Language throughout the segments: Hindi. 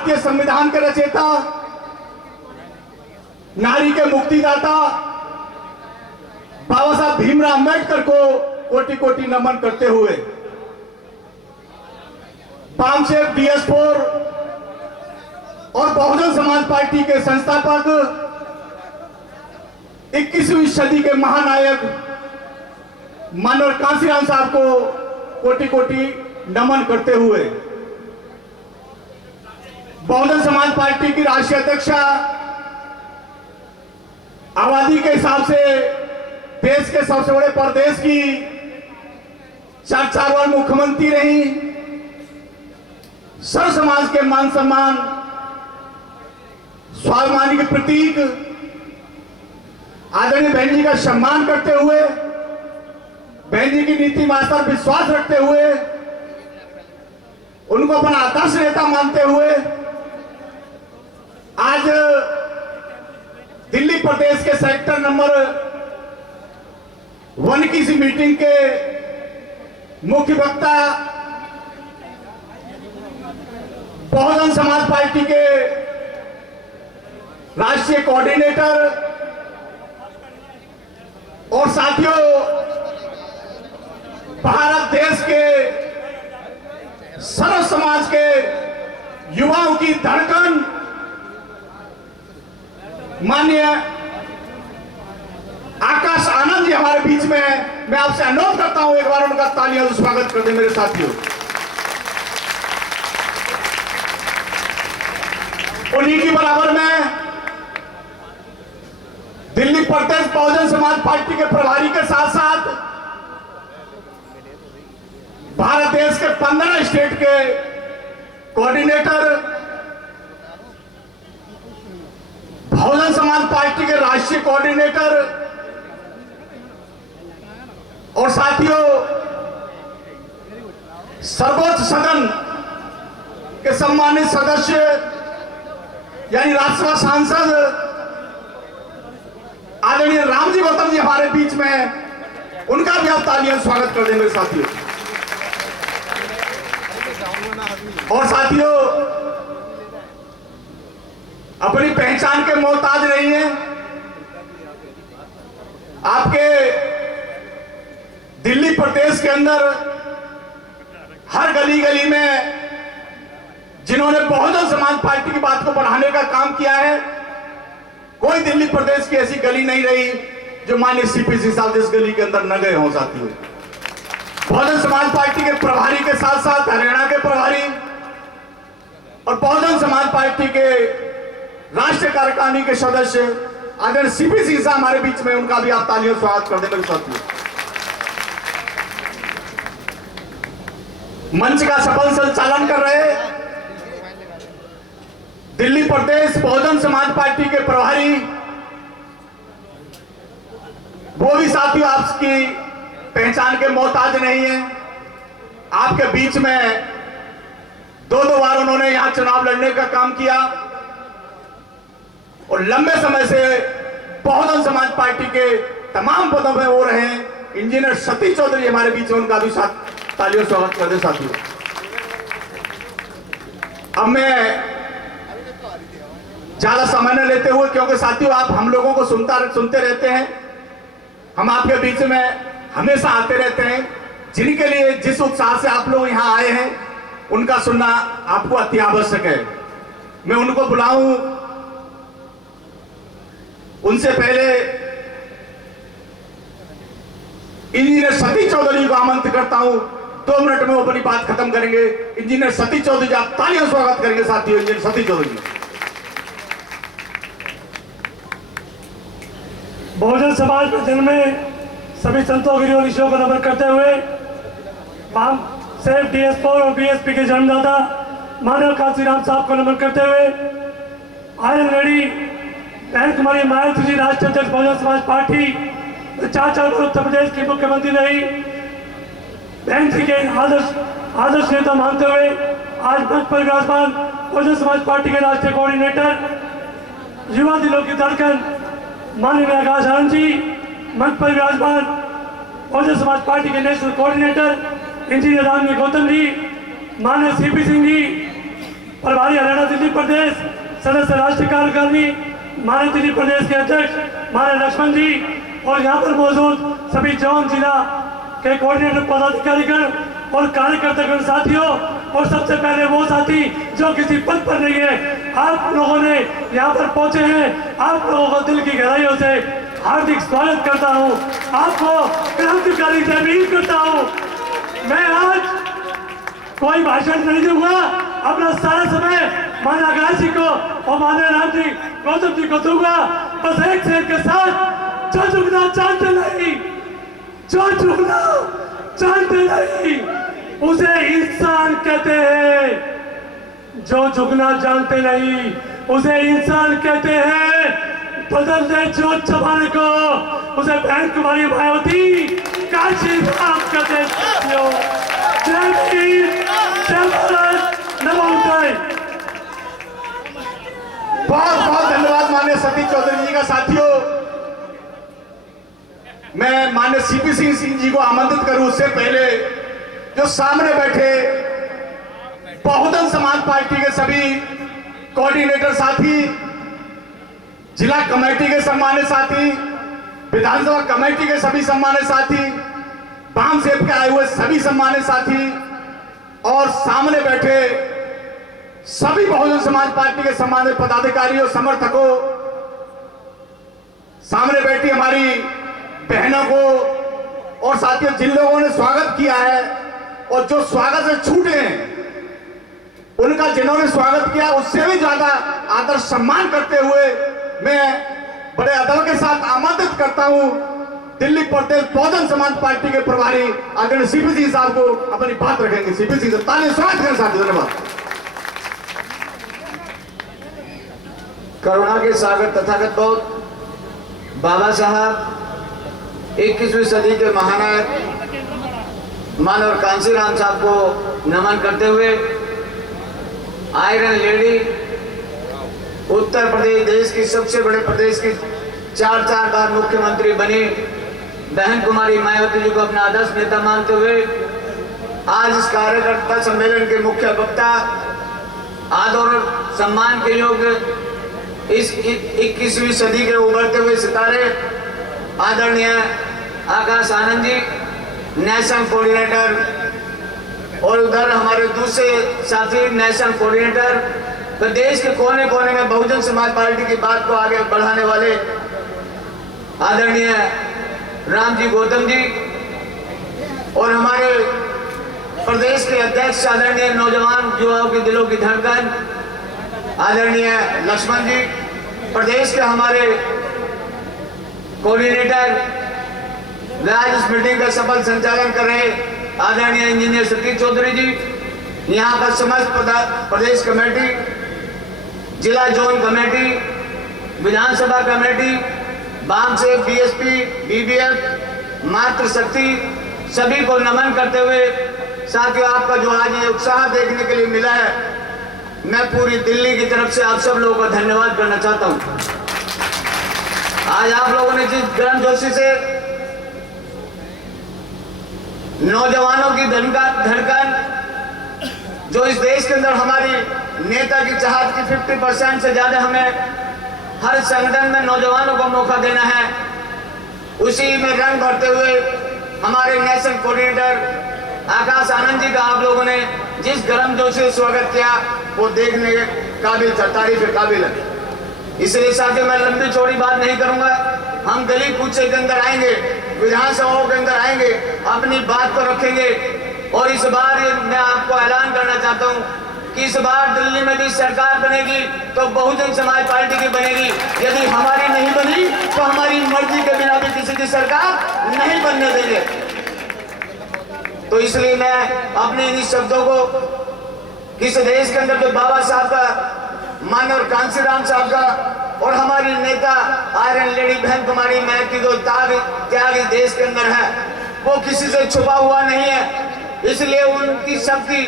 भारतीय संविधान के रचयिता, नारी के मुक्तिदाता बाबा साहब भीमराव अंबेडकर को कोटि कोटि नमन करते हुए पामसेब DS4 और बहुजन समाज पार्टी के संस्थापक 21वीं सदी के महानायक मानव कांसीराम साहब को कोटि कोटि नमन करते हुए बहुजन समाज पार्टी की राष्ट्रीय अध्यक्षा आबादी के हिसाब से देश के सबसे बड़े प्रदेश की 4 बार मुख्यमंत्री रही, सर्व समाज के मान सम्मान स्वाभिमान के प्रतीक आदरणीय बहन जी का सम्मान करते हुए, बहन जी की नीति पर विश्वास रखते हुए, उनको अपना आदर्श नेता मानते हुए आज दिल्ली प्रदेश के सेक्टर नंबर 1 की इसी मीटिंग के मुख्य वक्ता बहुजन समाज पार्टी के राष्ट्रीय कोऑर्डिनेटर और साथियों भारत देश के सर्व समाज के युवाओं की धड़कन माननीय आकाश आनंद जी हमारे बीच में है। मैं आपसे अनुरोध करता हूं एक बार उनका तालियों से स्वागत कर दें मेरे साथियों। उन्हीं की बराबर में दिल्ली प्रदेश बहुजन समाज पार्टी के प्रभारी के साथ साथ भारत देश के 15 स्टेट के कोऑर्डिनेटर, बहुजन समाज पार्टी के राष्ट्रीय कोऑर्डिनेटर और साथियों सर्वोच्च सदन के सम्मानित सदस्य यानी राज्यसभा सांसद आदरणीय रामजी गौतम जी हमारे बीच में है, उनका भी आप तालियों से स्वागत कर दें मेरे साथियों। और साथियों अपनी पहचान के मोहताज नहीं है, आपके दिल्ली प्रदेश के अंदर हर गली गली में जिन्होंने बहुजन समाज पार्टी की बात को बढ़ाने का काम किया है, कोई दिल्ली प्रदेश की ऐसी गली नहीं रही जो माननीय CPC साहब जिस गली के अंदर न गए हों। साथियों बहुजन समाज पार्टी के प्रभारी के साथ साथ हरियाणा के प्रभारी और बहुजन समाज पार्टी के राष्ट्रीय कार्यकारिणी के सदस्य आदरणीय CPC साहब हमारे बीच में, उनका भी आप तालियों से स्वागत कर दें मेरे साथियों। मंच का सफल संचालन कर रहे दिल्ली प्रदेश बहुजन समाज पार्टी के प्रभारी, वो भी साथियों आपकी पहचान के मोहताज नहीं है। आपके बीच में 2 बार उन्होंने यहां चुनाव लड़ने का काम किया और लंबे समय से बहुजन समाज पार्टी के तमाम पदों में वो रहे। इंजीनियर सतीश चौधरी हमारे बीच में, उनका भी साथ तालियों से स्वागत कर दे साथियों। अब मैं ज्यादा समय न लेते हुए, क्योंकि साथियों आप हम लोगों को सुनते रहते हैं, हम आपके बीच में हमेशा आते रहते हैं, जिनके लिए जिस उत्साह से आप लोग यहां आए हैं उनका सुनना आपको अति आवश्यक है। मैं उनको बुलाऊं उनसे पहले इंजीनियर सतीश चौधरी को आमंत्रित करता हूं। 2 मिनट में वो अपनी बात खत्म करेंगे। इंजीनियर सतीश चौधरी जी, आप तालियों से स्वागत करेंगे साथियों इंजीनियर सतीश चौधरी। बहुजन समाज में जन्मे सभी संतों गिरियों ऋषियों को नमन करते हुए पामसेब DS4 और BSP के जन्मदाता मानव कांसीराम साहब को नमन करते हुए आयरन लेडी बहन कुमारी मायावती जी राष्ट्रीय अध्यक्ष बहुजन समाज पार्टी 4 बार उत्तर प्रदेश की मुख्यमंत्री रही, बहन जी के आदर्श नेता मानते हुए आज मंच पर विराजमान बहुजन समाज पार्टी के राष्ट्रीय कोऑर्डिनेटर, युवा दिलों की धड़कन माननीय आकाश आनंद जी, मंच पर विराजमान बहुजन समाज पार्टी के national coordinator engineer Ramji Gautam ji, माननीय CP सिंह जी, प्रभारी हरियाणा दिल्ली प्रदेश सदस्य राष्ट्रीय कार्यकारिणी, माननीय दिल्ली प्रदेश के अध्यक्ष माननीय लक्ष्मण जी, और यहाँ पर मौजूद सभी जोन जिला के कोऑर्डिनेटर पदाधिकारीगण और कार्यकर्तागण साथियों, और सबसे पहले वो साथी जो किसी पद पर नहीं है, आप लोगों ने यहाँ पर पहुंचे हैं, आप लोगों को दिल की गहराइयों से हार्दिक स्वागत करता हूँ, आपको क्रांतिकारी से उम्मीद करता हूँ। मैं आज कोई भाषण नहीं दूंगा, अपना सारा समय माननीय आकाश जी को और माननीय राम जी गौतम जी को दूंगा। बस एक शेर के साथ, जो झुकना जानते नहीं, जो झुकना जानते नहीं उसे इंसान कहते हैं, जो झुकना जानते नहीं उसे इंसान कहते हैं। बदल दे जो जमाने को, उसे बहन कुमारी मायावती काशी राम कहते हैं। जय भीम, जय भारत, नमो बुद्धाय। बहुत बहुत धन्यवाद माननीय सतीश चौधरी जी का। साथियों, मैं माननीय सीपी सिंह जी को आमंत्रित करूं उससे पहले जो सामने बैठे बहुजन समाज पार्टी के सभी कोऑर्डिनेटर साथी, जिला कमेटी के सम्मानित साथी, विधानसभा कमेटी के सभी सम्मानित साथी, वाम सेब के आए हुए सभी सम्मानित साथी, और सामने बैठे सभी बहुजन समाज पार्टी के सम्मानित पदाधिकारियों, समर्थकों, सामने बैठी हमारी बहनों को, और साथियों जिन लोगों ने स्वागत किया है और जो स्वागत से छूटे हैं, उनका जिन्होंने स्वागत किया उससे भी ज्यादा आदर सम्मान करते हुए मैं बड़े अदब के साथ आमंत्रित करता हूं दिल्ली प्रदेश बहुजन समाज पार्टी के प्रभारी आदरणीय सीपी सिंह साहब को अपनी बात रखेंगे। सीपी सिंह साहब, ताली स्वागत करें साथियों। धन्यवाद। करुणा के सागर तथागत बहुत बाबा साहब 21वीं सदी के महानायक मानवर कांशीराम साहब को नमन करते हुए, आयरन लेडी उत्तर प्रदेश देश की सबसे बड़े प्रदेश की 4 बार मुख्यमंत्री बनी बहन कुमारी मायावती जी को अपना आदर्श नेता मानते हुए आज इस कार्यकर्ता सम्मेलन के मुख्य वक्ता, आदर और सम्मान के योग्य इस 21वीं सदी के उभरते हुए सितारे आदरणीय आकाश आनंद जी, नेशनल कोऑर्डिनेटर, और उधर हमारे दूसरे साथी नेशनल कोऑर्डिनेटर, प्रदेश के कोने कोने में बहुजन समाज पार्टी की बात को आगे बढ़ाने वाले आदरणीय राम जी गौतम जी, और हमारे प्रदेश के अध्यक्ष आदरणीय नौजवान युवाओं के दिलों की धड़कन आदरणीय लक्ष्मण जी, प्रदेश के हमारे कोऑर्डिनेटर, आज इस मीटिंग का सफल संचालन कर रहे आदरणीय इंजीनियर सतीश चौधरी जी, यहाँ का समस्त प्रदेश कमेटी, जिला जोन कमेटी, विधानसभा कमेटी, वाम से बीएसपी, बीबीएफ, मातृशक्ति, सभी को नमन करते हुए, साथियों आपका जो आज ये उत्साह देखने के लिए मिला है, मैं पूरी दिल्ली की तरफ से आप सब लोगों का धन्यवाद करना चाहता हूं। आज आप लोगों ने जिस गर्मजोशी से नौजवानों की धड़कन जो इस देश के अंदर हमारी नेता की चाहत की 50% से ज्यादा हमें हर संगठन में नौजवानों को मौका देना है, उसी में रंग भरते हुए हमारे नेशनल कोऑर्डिनेटर आकाश आनंद जी का आप लोगों ने जिस गर्मजोशी से स्वागत किया वो देखने के काबिल था, तारीफ के काबिल है। इसलिए साथियों मैं लंबी चौड़ी बात नहीं करूंगा, हम गली कूचे के अंदर आएंगे, विधानसभाओं के अंदर आएंगे, अपनी बात को रखेंगे, और इस बार मैं आपको ऐलान करना चाहता हूं कि इस बार दिल्ली में भी सरकार बनेगी तो बहुजन समाज पार्टी की बनेगी। यदि हमारी नहीं बनी तो हमारी मर्जी के बिना भी किसी की सरकार नहीं बनने देंगे। तो इसलिए मैं अपने इन शब्दों को किस देश के अंदर जो बाबा साहब का, मानवर कांशीराम साहब का, और हमारी नेता आयरन लेडी बहन कुमारी मायावती जो त्याग इस देश के अंदर है वो किसी से छुपा हुआ नहीं है। इसलिए उनकी सबकी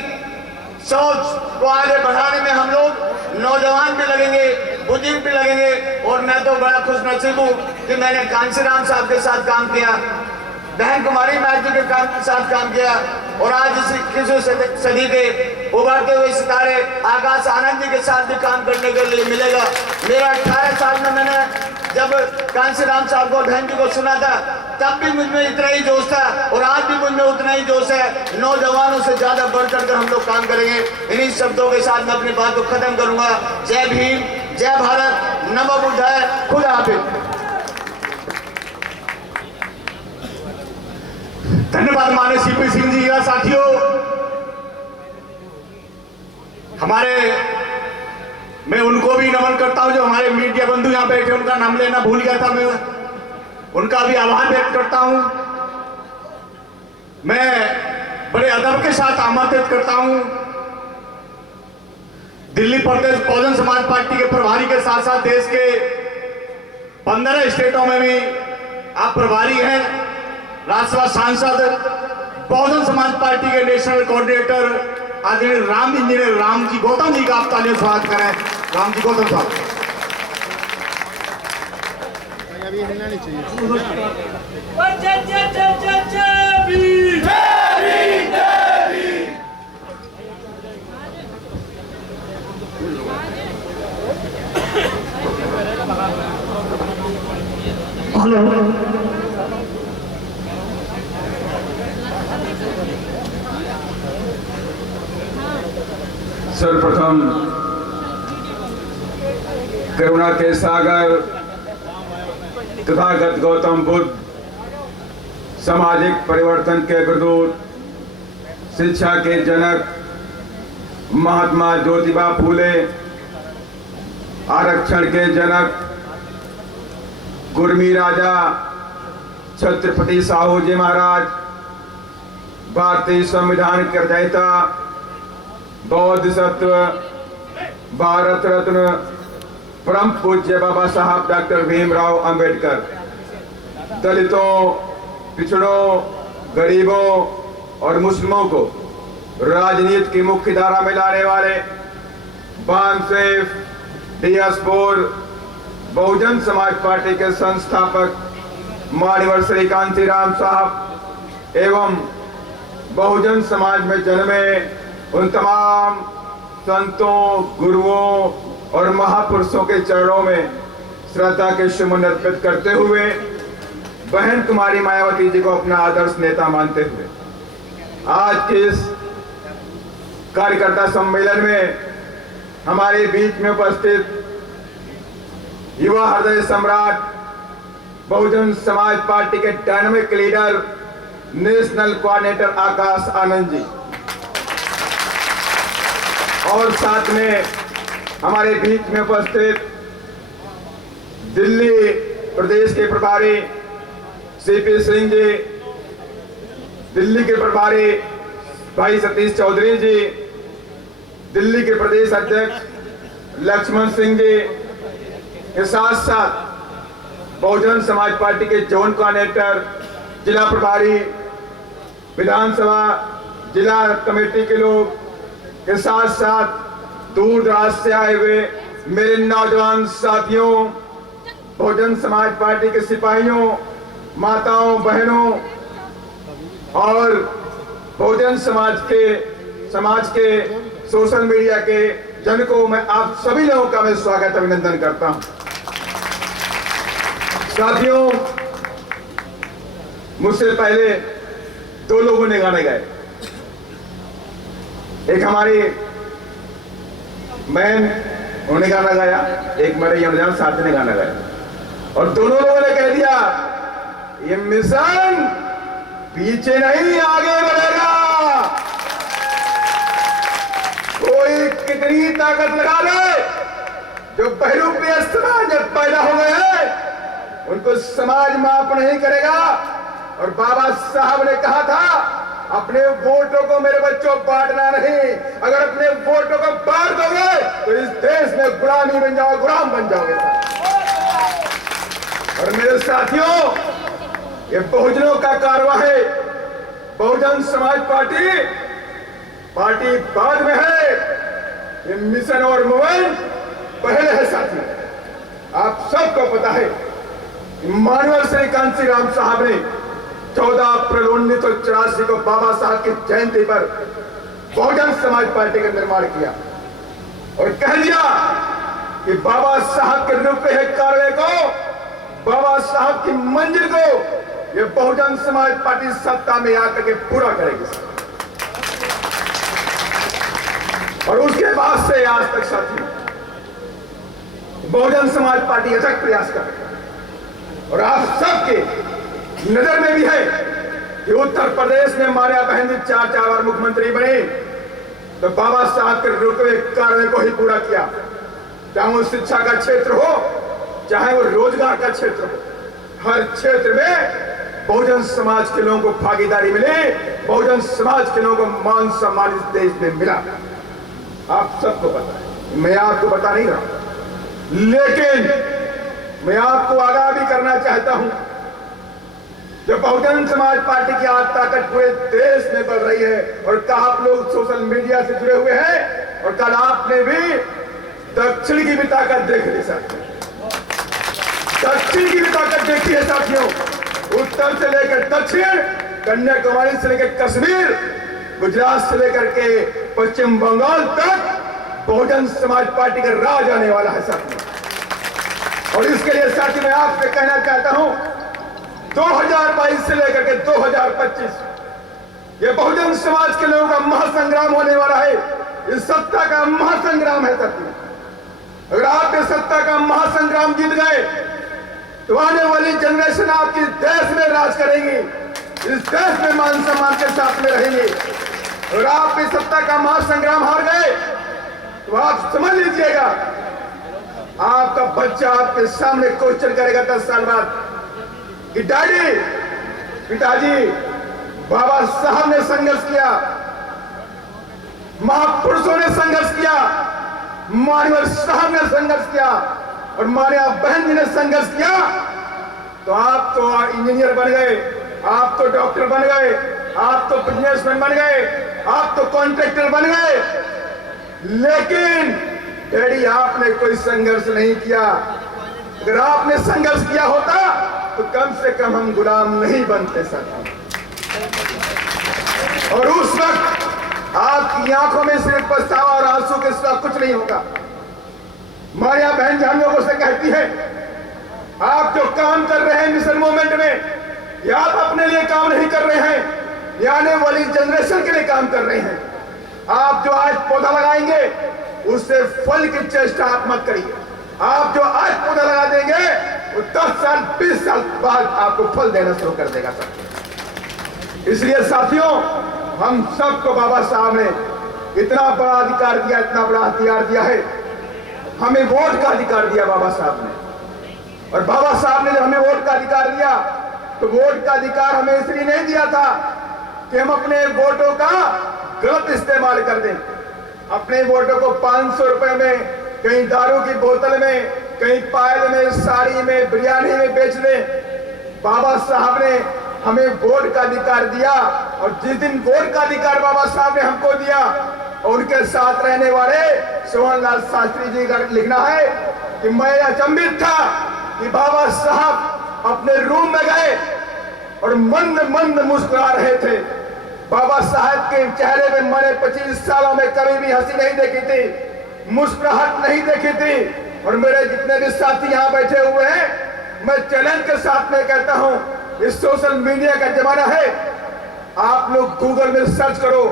सोच को आगे बढ़ाने में हम लोग नौजवान भी लगेंगे, बुजुर्ग भी लगेंगे, और मैं तो बड़ा खुश नसीब हूँ कि मैंने कांशीराम साहब के साथ काम किया। बहन कुमारी महल जी के साथ काम किया और आज इस 21वीं सदी के उभरते हुए सितारे आकाश आनंद जी के साथ भी काम करने के लिए मिलेगा। मेरा 18 साल में मैंने जब कांसीराम साहब को बहन जी को सुना था तब भी मुझ में इतना ही जोश था और आज भी मुझ में उतना ही जोश है। नौजवानों से ज्यादा बढ़ चढ़ कर हम लोग काम करेंगे। इन्हीं शब्दों के साथ मैं अपनी बात को खत्म करूंगा। जय भीम, जय भारत, नमो बुद्धाय, खुदा हाफिज। धन्यवाद माननीय सीपी सिंह जी का। साथियों, हमारे मैं उनको भी नमन करता हूं जो हमारे मीडिया बंधु यहां बैठे, उनका नाम लेना भूल गया था, मैं उनका भी आभार व्यक्त करता हूं। मैं बड़े अदब के साथ आमंत्रित करता हूं दिल्ली प्रदेश बहुजन समाज पार्टी के प्रभारी के साथ साथ देश के 15 स्टेटों में भी आप प्रभारी हैं, राज्यसभा सांसद, बहुजन समाज पार्टी के नेशनल कोऑर्डिनेटर आदरणीय राम इंजीनियर राम जी गौतम जी का आप तालियों से स्वागत करें। राम जी गौतम साहब। अभी हिलना नहीं चाहिए। सर्वप्रथम करुणा के सागर तथागत गौतम बुद्ध, सामाजिक परिवर्तन के प्रदूत, शिक्षा के जनक महात्मा ज्योतिबा फूले, आरक्षण के जनक गुरमी राजा छत्रपति साहू जी महाराज, भारतीय संविधान के रचयिता, बौद्ध सत्व, भारत रत्न परम पूज्य बाबा साहब डॉक्टर भीमराव अंबेडकर, दलितों, पिछड़ों, गरीबों और मुस्लिमों को राजनीति की मुख्य धारा में लाने वाले बामसेफ डियास्पोर बहुजन समाज पार्टी के संस्थापक मान्यवर श्री कांसीराम साहब एवं बहुजन समाज में जन्मे उन तमाम संतों, गुरुओं और महापुरुषों के चरणों में श्रद्धा के सुमन अर्पित करते हुए बहन कुमारी मायावती जी को अपना आदर्श नेता मानते हुए आज के इस कार्यकर्ता सम्मेलन में हमारे बीच में उपस्थित युवा हृदय सम्राट बहुजन समाज पार्टी के dynamic leader national coordinator Akash Anand ji और साथ में हमारे बीच में उपस्थित दिल्ली प्रदेश के प्रभारी सीपी सिंह जी, दिल्ली के प्रभारी भाई सतीश चौधरी जी, दिल्ली के प्रदेश अध्यक्ष लक्ष्मण सिंह जी के साथ साथ बहुजन समाज पार्टी के जोन कोऑर्डिनेटर, जिला प्रभारी, विधानसभा जिला कमेटी के लोग के साथ साथ दूर दराज से आए हुए मेरे नौजवान साथियों, बहुजन समाज पार्टी के सिपाहियों, माताओं, बहनों और बहुजन समाज के सोशल मीडिया के जनकों, मैं आप सभी लोगों का मैं स्वागत अभिनंदन करता हूं। साथियों, मुझसे पहले दो लोगों ने गाने गाए। एक हमारी बहन उन्होंने गाना गाया, एक मेरे यमजान साथी ने गाना गाया और दोनों लोगों ने कह दिया ये मिशन पीछे नहीं आगे बढ़ेगा। कोई कितनी ताकत लगा ले, जो बहुरूपीय समाज पैदा हो गए हैं उनको समाज माफ नहीं करेगा। और बाबा साहब ने कहा था अपने वोटों को मेरे बच्चों बांटना नहीं, अगर अपने वोटों को बांट दोगे तो इस देश में गुलामी बन जाओगे, गुलाम बन जाओगे। और मेरे साथियों, ये बहुजनों का कारवा है। बहुजन समाज पार्टी बाद में है, ये मिशन और मूवमेंट पहले है। साथियों, आप सबको पता है मानवर श्री कांसीराम साहब ने 14 अप्रैल 1984 को बाबा साहब की जयंती पर बहुजन समाज पार्टी का निर्माण किया और कह दिया कि बाबा साहब के रुपये कार्य को, बाबा साहब की मंजिल को ये बहुजन समाज पार्टी सत्ता में आकर के पूरा करेगी। और उसके बाद से आज तक साथियों बहुजन समाज पार्टी अथक प्रयास कर रही है। और आप सबके नजर में भी है कि उत्तर प्रदेश में माल्या बहन जी 4 बार मुख्यमंत्री बने तो बाबा साहब के रुपये कार्य को ही पूरा किया, चाहे वो शिक्षा का क्षेत्र हो, चाहे वो रोजगार का क्षेत्र हो, हर क्षेत्र में बहुजन समाज के लोगों को भागीदारी मिले, बहुजन समाज के लोगों को मान सम्मान इस देश में मिला। आप सबको पता है, मैं आपको बता नहीं रहा, लेकिन मैं आपको आगाह भी करना चाहता हूं, जो बहुजन समाज पार्टी की आज ताकत पूरे देश में बढ़ रही है। और कल आप लोग सोशल मीडिया से जुड़े हुए हैं और कल आपने भी दक्षिण की भी ताकत देख ली साथियों, दक्षिण की भी ताकत देखी है साथियों। उत्तर से लेकर दक्षिण, कन्याकुमारी से लेकर कश्मीर, गुजरात से लेकर के पश्चिम बंगाल तक बहुजन समाज पार्टी का राज आने वाला है साथियों। और इसके लिए साथियों मैं आपसे कहना चाहता हूं, 2022 से लेकर के 2025 ये बहुजन समाज के लोगों का महासंग्राम होने वाला है। इस सत्ता का महासंग्राम है साथियों। अगर आप इस सत्ता का महासंग्राम जीत गए तो आने वाली जनरेशन आपकी देश में राज करेंगी, इस देश में मान सम्मान के साथ में रहेंगे। अगर आप इस सत्ता का महासंग्राम हार गए तो आप समझ लीजिएगा आपका बच्चा आपके सामने क्वेश्चन करेगा 10 साल बाद कि डैडी, पिताजी, बाबा साहब ने संघर्ष किया, महापुरुषों ने संघर्ष किया, मानवर साहब ने संघर्ष किया और मानिया बहन जी ने संघर्ष किया, तो आप तो इंजीनियर बन गए, आप तो डॉक्टर बन गए, आप तो बिजनेसमैन बन गए, आप तो कॉन्ट्रैक्टर बन गए, लेकिन डैडी आपने कोई संघर्ष नहीं किया। अगर आपने संघर्ष किया होता तो कम से कम हम गुलाम नहीं बनते सर। और उस वक्त आपकी आंखों में सिर्फ पछतावा और आंसू के सिवा कुछ नहीं होगा। मारिया बहन जी हम लोगों से कहती है, आप जो काम कर रहे हैं मिशन मूवमेंट में, या आप अपने लिए काम नहीं कर रहे हैं, या आने वाली जनरेशन के लिए काम कर रहे हैं। आप जो आज पौधा लगाएंगे उससे फल की चेष्टा आप मत करिए। आप जो आज पौधा लगा देंगे वो 10 साल 20 साल बाद आपको फल देना शुरू कर देगा सर। इसलिए साथियों हम सबको बाबा साहब ने इतना बड़ा अधिकार दिया, इतना बड़ा हथियार दिया है। हमें वोट का अधिकार दिया बाबा साहब ने, और बाबा साहब ने जब हमें वोट का अधिकार दिया तो वोट का अधिकार हमें इसलिए नहीं दिया था कि हम अपने वोटों का गलत इस्तेमाल कर दें, अपने वोटों को 500 रुपए में कहीं दारू की बोतल में, कहीं पायल में, साड़ी में, बिरयानी में बेच दें। बाबा साहब ने हमें वोट का अधिकार दिया, और जिस दिन वोट का अधिकार बाबा साहब ने हमको दिया, और उनके साथ रहने वाले सोहनलाल शास्त्री जी का लिखना है कि मैं अचंभित था कि बाबा साहब अपने रूम में गए और मंद मंद मुस्कुरा रहे थे। बाबा साहब के चेहरे में मैंने 25 सालों में कभी भी हंसी नहीं देखी थी, मुस्कुराहट नहीं देखी थी। और मेरे जितने भी साथी यहाँ बैठे हुए हैं, मैं चैलेंज के साथ में कहता हूँ, इस सोशल मीडिया का जमाना है, आप लोग गूगल में सर्च करो,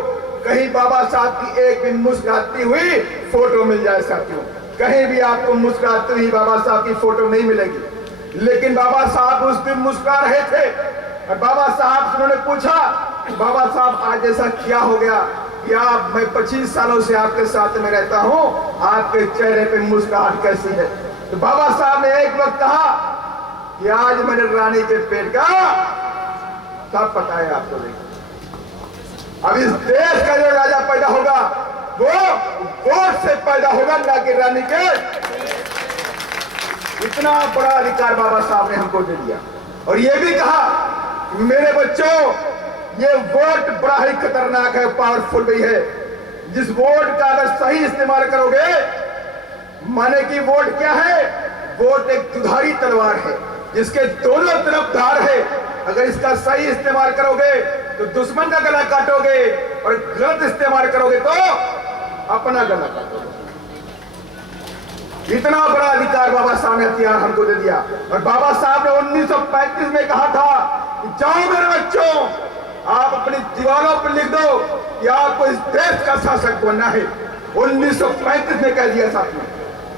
कहीं बाबा साहब की एक भी मुस्कुराती हुई फोटो मिल जाए साथियों। कहीं भी आपको मुस्कुराती हुई बाबा साहब की फोटो नहीं मिलेगी। लेकिन बाबा साहब उस दिन मुस्कुरा रहे थे, और बाबा साहब से उन्होंने पूछा, बाबा साहब आज ऐसा क्या हो गया कि आप, मैं 25 सालों से आपके साथ में रहता हूं, आपके चेहरे पे मुस्कुराहट कैसी है? तो बाबा साहब ने एक वक्त कहा कि आज मेरे रानी के पेट का सब पता है आपको। देखिए अब इस देश का जो राजा पैदा होगा वो वोट से पैदा होगा, ना कि रानी के। इतना बड़ा अधिकार बाबा साहब ने हमको दे दिया, और ये भी कहा मेरे बच्चों, ये वोट बड़ा ही खतरनाक है, पावरफुल भी है। जिस वोट का अगर सही इस्तेमाल करोगे, माने कि वोट क्या है? वोट एक दुधारी तलवार है जिसके दोनों तरफ धार है। अगर इसका सही इस्तेमाल करोगे तो दुश्मन का गला काटोगे, और गलत इस्तेमाल करोगे तो अपना गला काटोगे। इतना बड़ा अधिकार बाबा साहब ने हथियार हमको दे दिया। और बाबा साहब ने 1935 में कहा था कि जाओ मेरे बच्चों, आप अपनी दीवारों पर लिख दो कि आपको इस देश का शासक बनना है। 1935 में कह दिया साथियों।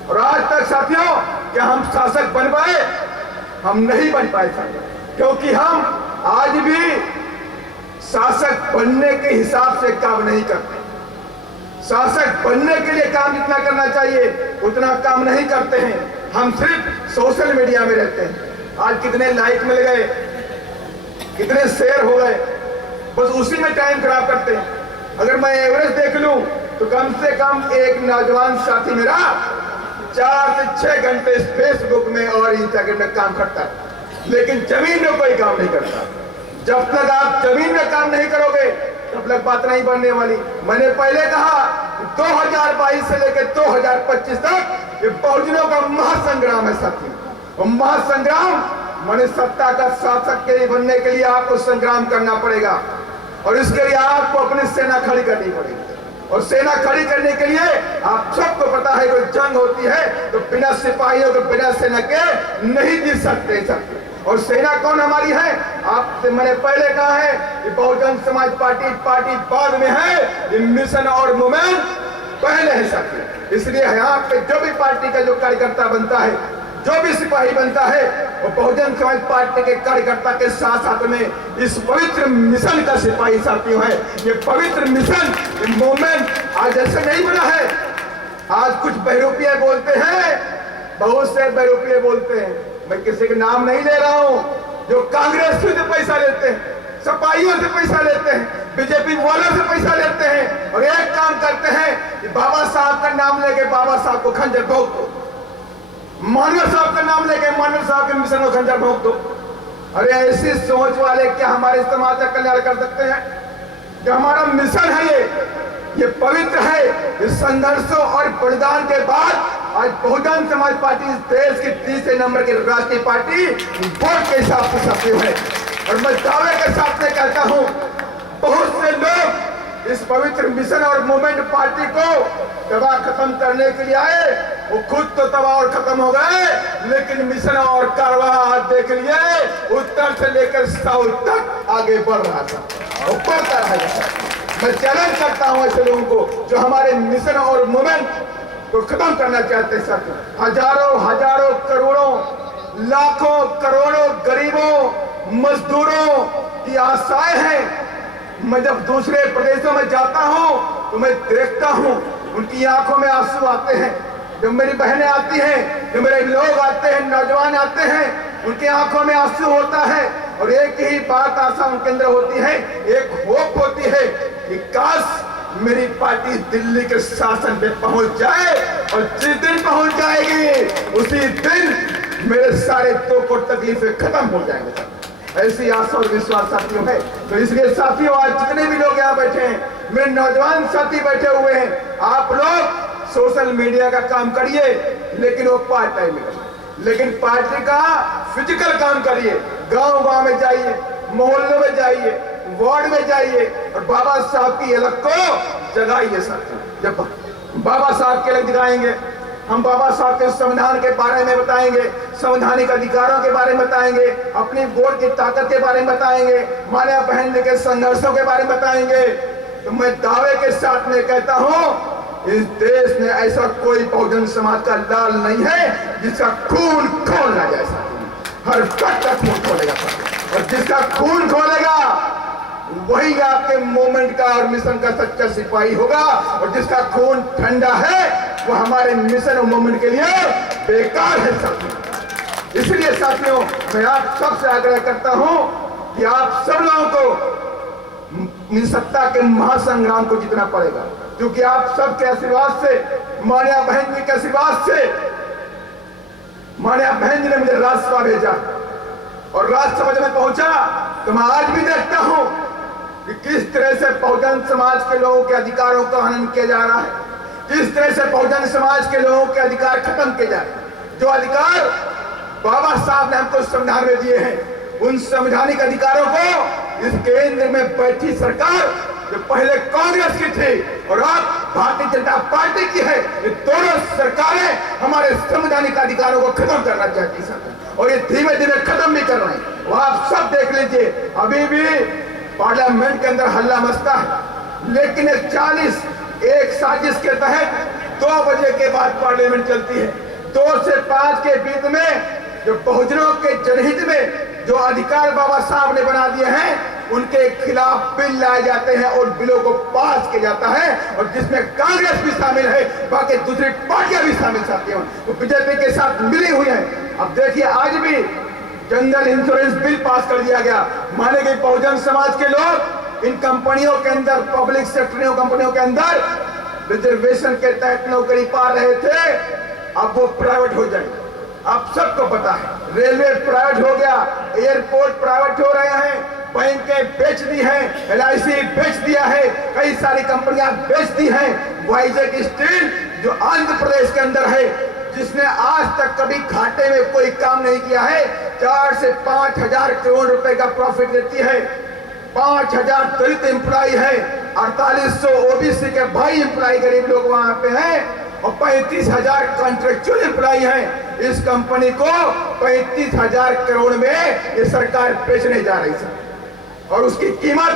और आज तक साथियों क्या हम शासक बन पाए? हम नहीं बन पाए साथियों, क्योंकि हम आज भी शासक बनने के हिसाब से काम नहीं करते। शासक बनने के लिए काम जितना करना चाहिए उतना काम नहीं करते हैं। हम सिर्फ सोशल मीडिया में रहते हैं। आज कितने लाइक मिल गए, कितने शेयर हो गए, बस उसी में टाइम खराब करते हैं। अगर मैं एवरेज देख लूं तो कम से कम एक नौजवान साथी मेरा 4 से 6 घंटे फेसबुक में और इंस्टाग्राम में काम करता है, लेकिन जमीन में कोई काम नहीं करता। जब तक आप जमीन में काम नहीं करोगे तब तक बात नहीं बनने वाली। मैंने पहले कहा 2022 से लेकर 2025 तक ये बहुजनों का महासंग्राम है साथी। और महासंग्राम माने सत्ता का शासक के बनने के लिए आपको संग्राम करना पड़ेगा, और इसके लिए आपको अपनी सेना खड़ी करनी पड़ेगी। और सेना खड़ी करने के लिए आप सबको पता है कोई जंग होती है तो बिना सिपाहियों के, बिना सेना के नहीं जीत सकते सकते। और सेना कौन हमारी है? आपसे मैंने पहले कहा है कि बहुजन समाज पार्टी बाद में है, ये मिशन और मूवमेंट पहले है साथी। इसलिए यहाँ पे जो भी पार्टी का जो कार्यकर्ता बनता है, जो भी सिपाही बनता है, वो बहुजन समाज पार्टी के कार्यकर्ता के साथ साथ में इस पवित्र मिशन का सिपाही साथियों है। ये पवित्र मिशन, ये मूवमेंट आज ऐसे नहीं बना है। आज कुछ बहरूपिये बोलते हैं, बहुत से बहरूपिये बोलते हैं, मैं किसी के नाम नहीं ले रहा हूं, जो कांग्रेस से पैसा लेते हैं, सपाइयों से पैसा लेते हैं, बीजेपी वालों से पैसा लेते हैं, और एक काम करते हैं कि बाबा साहब का नाम लेके बाबा साहब को खंजर भोंक दो, मानव साहब का नाम लेके मानव साहब के मिशन को खंजर भोंक दो। अरे ऐसी सोच वाले क्या हमारे समाज का कल्याण कर सकते हैं? जो हमारा मिशन है ये पवित्र है। इस संघर्षों और बलिदान के बाद आज बहुजन समाज पार्टी इस देश की 30 नंबर की राष्ट्रीय पार्टी वोट के हिसाब से सफल है। और मैं दावे के साथ में कहता हूं, बहुत से लोग इस पवित्र मिशन और मूवमेंट पार्टी को तबाह खत्म करने के लिए आए, वो खुद तो तबाह और खत्म हो गए, लेकिन मिशन और कारवां देख लिए उत्तर से लेकर साउथ तक आगे बढ़ रहा था और बढ़ता रहेगा। मैं चैलेंज करता हूं ऐसे लोगों को जो हमारे मिशन और मूवमेंट को खत्म करना चाहते हैं साथियों। हजारों करोड़ों, लाखों करोड़ों गरीबों, मजदूरों की आशाएं हैं। मैं जब दूसरे प्रदेशों में जाता हूं तो मैं देखता हूं उनकी आंखों में आंसू आते हैं। जब मेरी बहनें आती हैं, जब मेरे लोग आते हैं, नौजवान आते हैं, उनकी आंखों में आंसू होता है। और एक ही बात आशा उनके अंदर होती है, एक होप होती है कि काश मेरी पार्टी दिल्ली के शासन पे पहुंच जाए, और जिस दिन पहुंच जाएगी उसी दिन मेरे सारे दुख और तकलीफें खत्म हो जाएंगे। ऐसी आशा और विश्वास साथियों है। तो इसलिए साथियों, आज जितने भी लोग यहाँ बैठे हैं, मेरे नौजवान साथी बैठे हुए हैं, आप लोग सोशल मीडिया का काम करिए, लेकिन वो पार्ट टाइम में करिए, लेकिन पार्टी का फिजिकल काम करिए। गांव में जाइए, मोहल्लों में जाइए, वार्ड में जाइए, और बाबा साहब की अलग को जगाइए साथियों। जब बाबा साहब की अलग जगाएंगे, हम बाबा साहब के संविधान के बारे में बताएंगे, संवैधानिक अधिकारों के बारे में बताएंगे, अपनी वोट की ताकत के बारे में बताएंगे, मानव बहन के संघर्षों के बारे में बताएंगे। तो मैं दावे के साथ में कहता हूं, इस देश में ऐसा कोई बहुजन समाज का लाल नहीं है जिसका खून खोल ना जाए। हर कट का खून खोलेगा, और जिसका खून खोलेगा वही आपके मूवमेंट का और मिशन का सच्चा सिपाही होगा। और जिसका खून ठंडा है वो हमारे मिशन और मूवमेंट के लिए बेकार है साथियों। इसलिए साथियों, मैं आप सबसे आग्रह करता हूं कि आप सब लोगों को सत्ता के महासंग्राम को जीतना पड़ेगा, क्योंकि आप सबके आशीर्वाद से, मानिया बहन जी के आशीर्वाद से, मानिया बहन जी ने मुझे राज्यसभा भेजा, और राज्यसभा जब मैं पहुंचा तो मैं आज भी देखता हूं कि किस तरह से बहुजन समाज के लोगों के अधिकारों का हनन किया जा रहा है, किस तरह से बहुजन समाज के लोगों के अधिकार खत्म किए जा रहे हैं। जो अधिकार बाबा साहब ने हमको संविधान में दिए हैं, उन संवैधानिक अधिकारों को इस केंद्र में बैठी सरकार जो पहले कांग्रेस की थी और अब भारतीय जनता पार्टी की है, ये दोनों सरकारें हमारे संवैधानिक अधिकारों को खत्म करना चाहती है और ये धीमे धीमे खत्म भी कर रहे हैं। वो आप सब देख लीजिए, अभी भी पार्लियामेंट के अंदर हल्ला मचता है, लेकिन एक साजिश के तहत 2 बजे के बाद पार्लियामेंट चलती है। 2 से 5 के बीच में जो बहुजनों के जनहित में जो अधिकार बाबा साहब ने बना दिए हैं, उनके खिलाफ बिल लाए जाते हैं और बिलों को पास किया जाता है, और जिसमें कांग्रेस भी शामिल है, बाकी दूसरी पार्टियां भी शामिल साथियों तो बीजेपी के साथ मिली हुई है। अब देखिए, आज भी जनरल इंश्योरेंस बिल पास कर दिया गया। माने कि बहुजन समाज के लोग इन कंपनियों के अंदर, पब्लिक सेक्टर कंपनियों के अंदर रिजर्वेशन के तहत नौकरी पा रहे थे, अब वो प्राइवेट हो जाएंगे। आप सबको पता है, रेलवे प्राइवेट हो गया, एयरपोर्ट प्राइवेट हो रहे हैं, बैंकें बेच दी हैं, LIC बेच दिया है, कई सारी कंपनियां बेच दी हैं। वाइजैक स्टील जो आंध्र प्रदेश के अंदर है, जिसने आज तक कभी घाटे में कोई काम नहीं किया है, 4 से 5 हजार करोड़ रुपए का प्रॉफिट देती है। 5,000 दलित एम्प्लॉय है, 4800 OBC के भाई एम्प्लॉय गरीब लोग वहां पे हैं, और 35,000 कॉन्ट्रेक्चुअल एम्प्लॉय हैं। इस कंपनी को 35,000 करोड़ में ये सरकार बेचने जा रही है और उसकी कीमत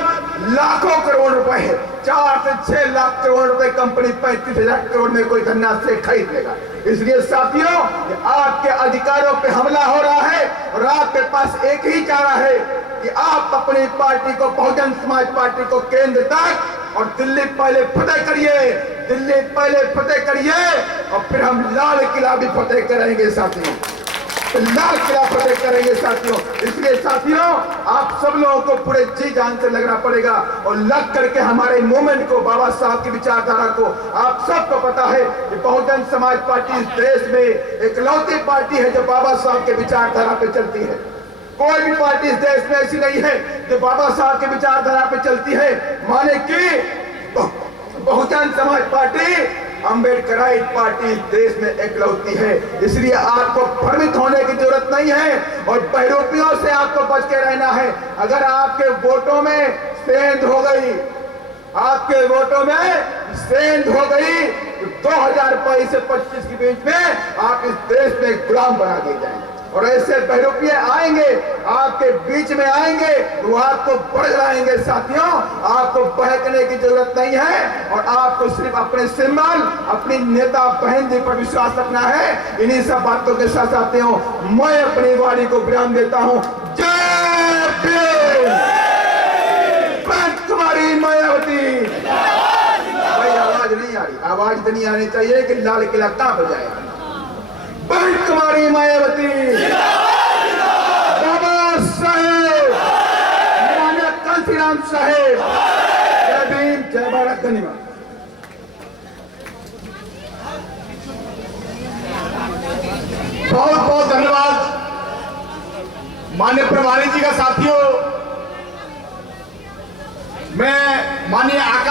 लाखों करोड़ रुपए है। 4 से 6 लाख करोड़ रुपए कंपनी 35,000 करोड़ में कोई धन्ना से खरीद लेगा। इसलिए साथियों, आपके अधिकारों पे हमला हो रहा है और आपके पास एक ही चारा है कि आप अपनी पार्टी को, बहुजन समाज पार्टी को केंद्र तक और दिल्ली पहले फतेह करिए, दिल्ली पहले फतेह करिए और फिर हम लाल किला भी फतेह करेंगे साथियों, लाल किला फतेह करेंगे साथियों। इसलिए साथियों, आप सब लोगों को पूरे जी जान से लगना पड़ेगा और लग करके हमारे मूवमेंट को, बाबा साहब की विचारधारा को, आप सबको पता है कि बहुजन समाज पार्टी इस देश में इकलौती पार्टी है जो बाबा साहब के विचारधारा पे चलती है। कोई भी पार्टी इस देश में ऐसी नहीं है जो बाबा साहब के विचारधारा पे चलती है। माने कि बहुजन समाज पार्टी अम्बेडकराइट पार्टी इस देश में इकलौती है। इसलिए आपको भ्रमित होने की जरूरत नहीं है और बहरूपियों से आपको बच के रहना है। अगर आपके वोटों में सेंध हो गई, आपके वोटों में सेंध हो गई, तो 2022 से 25 के बीच में आप इस देश में गुलाम बना दिए जाएंगे और ऐसे बहरूपिये आएंगे, आपके बीच में आएंगे, वो आपको बढ़ाएंगे। साथियों, आपको बहकने की जरूरत नहीं है और आपको सिर्फ अपने सिंबल, अपनी नेता बहन जी पर विश्वास रखना है। इन्हीं सब बातों के साथ साथियों, मैं अपनी वाणी को विराम देता हूं। जय भीम, कुमारी मायावती। भाई आवाज नहीं आ रही, आवाज इतनी आनी चाहिए कि लाल किला कांप जाए। कुमारी मायावती, बाबा साहेब, मौलाना कांशीराम साहेब, जय भीम, जय भारत, धन्यवाद। बहुत बहुत धन्यवाद माननीय प्रभारी जी का। साथियों, मैं माननीय